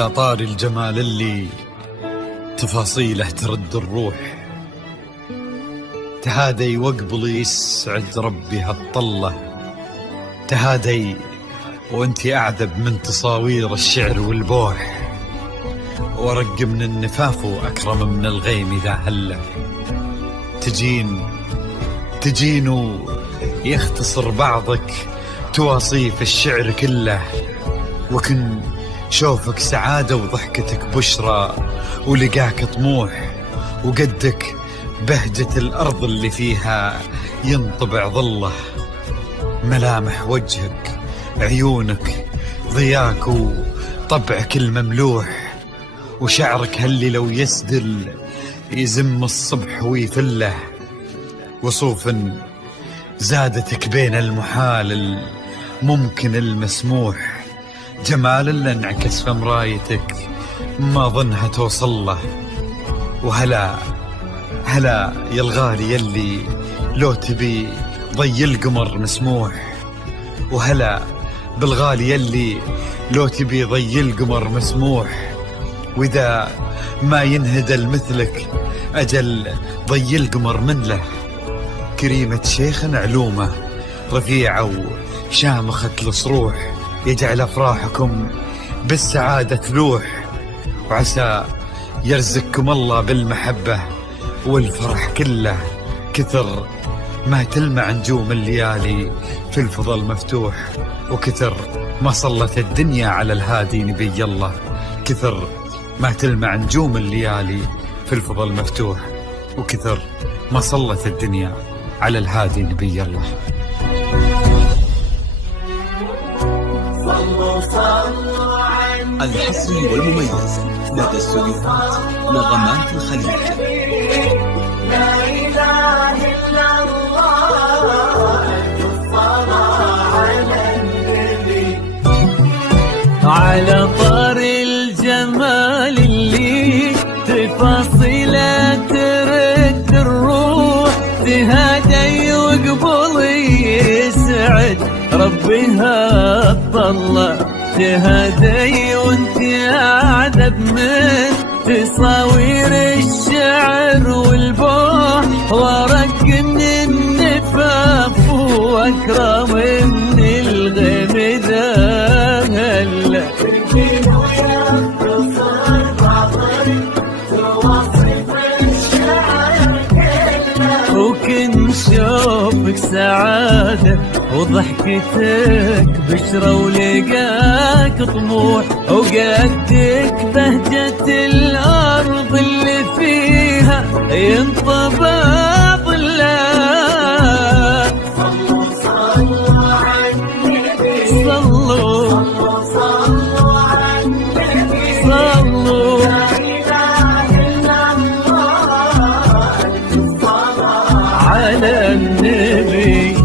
على طار الجمال اللي تفاصيله ترد الروح، تهادي واقبلي يسعد ربي هالطلة، تهادي وانتي أعذب من تصاوير الشعر والبوح، ورق من النفاف وأكرم من الغيم إذا هله، تجين ويختصر بعضك تواصيف الشعر كله، وكن شوفك سعادة وضحكتك بشرى، ولقاك طموح وقدك بهجة الأرض اللي فيها ينطبع ظله، ملامح وجهك عيونك ضياك وطبعك المملوح، وشعرك هاللي لو يسدل يزم الصبح ويفله، وصوف زادتك بين المحال الممكن المسموح، جمال اللي انعكس في مرايتك ما ظنها توصل له، وهلا يا الغالي يلي لو تبي ضي القمر مسموح، وهلا بالغالي يلي لو تبي ضي القمر مسموح، وإذا ما ينهدل مثلك أجل ضي القمر من له، كريمة شيخ علومه رفيعة وشامخة الصروح، يجعل أفراحكم بالسعادة تلوح، وعسى يرزقكم الله بالمحبة والفرح كله، كثر ما تلمع نجوم الليالي في الفضل مفتوح، وكثر ما صلت الدنيا على الهادي نبي الله، كثر ما تلمع نجوم الليالي في الفضل مفتوح، وكثر ما صلت الدنيا على الهادي نبي الله. الحصري والمميز لدى استوديوهات نغمات الخليج. لا إله إلا الله، الصلاة على النبي. على طار الجمال اللي تفاصيله ترد الروح، تهادي وقبلي يسعد ربي هالطلة، تهادي وانتي أعذب من تصاوير الشعر والبوح، ورق من النفاف وأكرم من الغيم ذا هلا، وكن شوفك سعادة وضحكتك بشرى، ولقاك طموح وقدك بهجة الأرض اللي فيها ينطبع ظلها. صلوا على النبي، صلوا على النبي، صلوا لا إله إلا الله، الصلاة على النبي.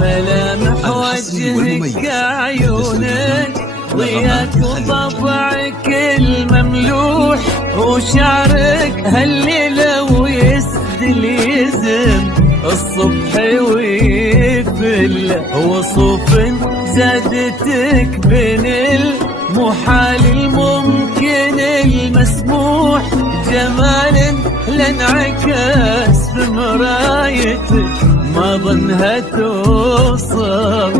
ملامح وجهك عيونك ضياك وطبعك المملوح، وشعرك هاللي لو يسدل يزم الصبح ويفل، وصوف زادتك بين المحال الممكن المسموح، جمال لانعكس في مرايتك ما ظنها توصل.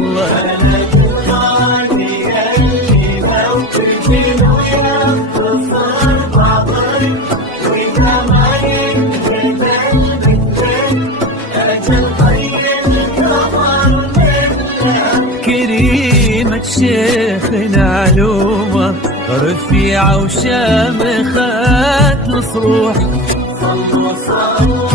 كريمة شيخنا علومة رفيعة وشامخة الصروح. صلوا